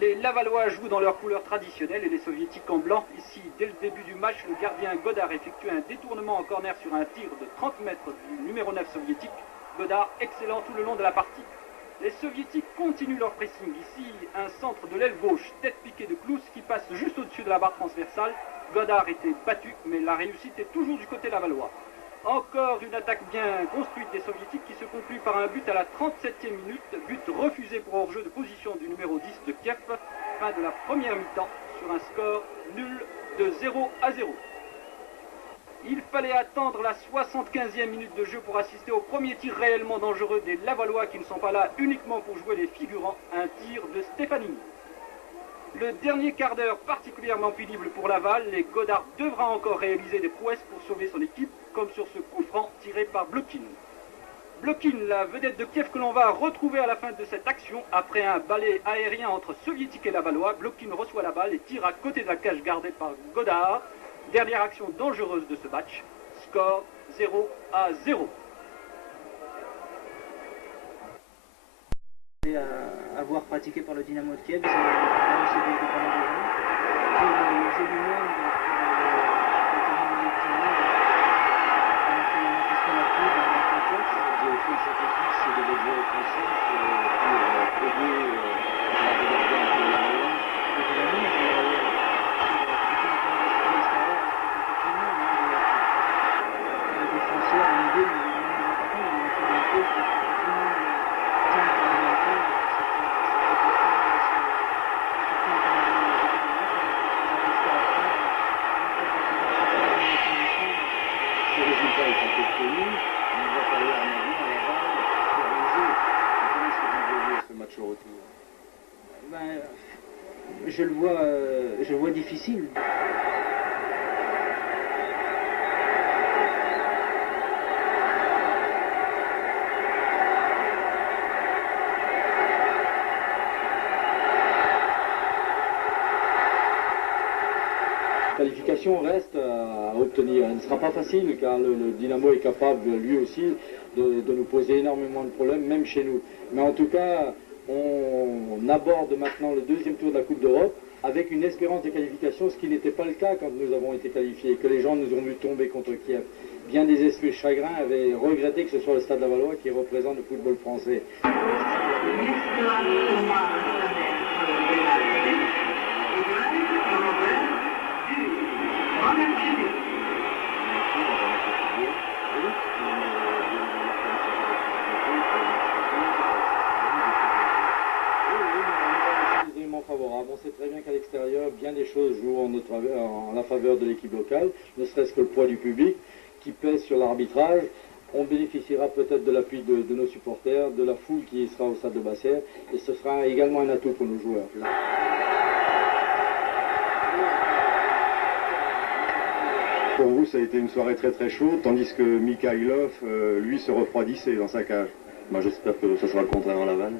Les Lavallois jouent dans leur couleur traditionnelle et les Soviétiques en blanc. Ici, dès le début du match, le gardien Godard effectue un détournement en corner sur un tir de 30 mètres du numéro 9 soviétique. Godard excellent tout le long de la partie. Les Soviétiques continuent leur pressing. Ici, un centre de l'aile gauche, tête piquée de Klous qui passe juste au-dessus de la barre transversale. Godard était battu, mais la réussite est toujours du côté lavallois. Encore une attaque bien construite des Soviétiques qui se conclut par un but à la 37e minute, but refusé pour hors-jeu de position du numéro 10 de Kiev, fin de la première mi-temps sur un score nul de 0-0. Il fallait attendre la 75e minute de jeu pour assister au premier tir réellement dangereux des Lavallois qui ne sont pas là uniquement pour jouer les figurants, un tir de Stefanini. Le dernier quart d'heure particulièrement pénible pour Laval, et Godard devra encore réaliser des prouesses pour sauver son équipe, comme sur ce coup franc tiré par Blokin. Blokin, la vedette de Kiev que l'on va retrouver à la fin de cette action, après un balai aérien entre Soviétiques et Lavallois, Blokin reçoit la balle et tire à côté de la cage gardée par Godard. Dernière action dangereuse de ce match, score 0-0. Avoir pratiqué par le Dynamo de Kiev, c'est le jeu du monde, c'est de les jouer conscience pour aider les défenseurs, l'idée de ces résultats sont peu connus, il va falloir un avis à la balle sur le jeu. Comment est-ce que vous voyez ce match au retour? Je le vois difficile. La qualification reste à obtenir. Elle ne sera pas facile car le Dynamo est capable lui aussi de nous poser énormément de problèmes, même chez nous. Mais en tout cas, on aborde maintenant le deuxième tour de la Coupe d'Europe avec une espérance de qualification, ce qui n'était pas le cas quand nous avons été qualifiés, que les gens nous ont vu tomber contre Kiev. Bien des esprits chagrins avaient regretté que ce soit le Stade Lavallois qui représente le football français. Favorable. On sait très bien qu'à l'extérieur, bien des choses jouent en la faveur de l'équipe locale, ne serait-ce que le poids du public qui pèse sur l'arbitrage. On bénéficiera peut-être de l'appui de nos supporters, de la foule qui sera au stade de Bassères, et ce sera également un atout pour nos joueurs. Pour vous, ça a été une soirée très très chaude, tandis que Mikhailov, lui, se refroidissait dans sa cage. Moi, j'espère que ce sera le contraire en Laval.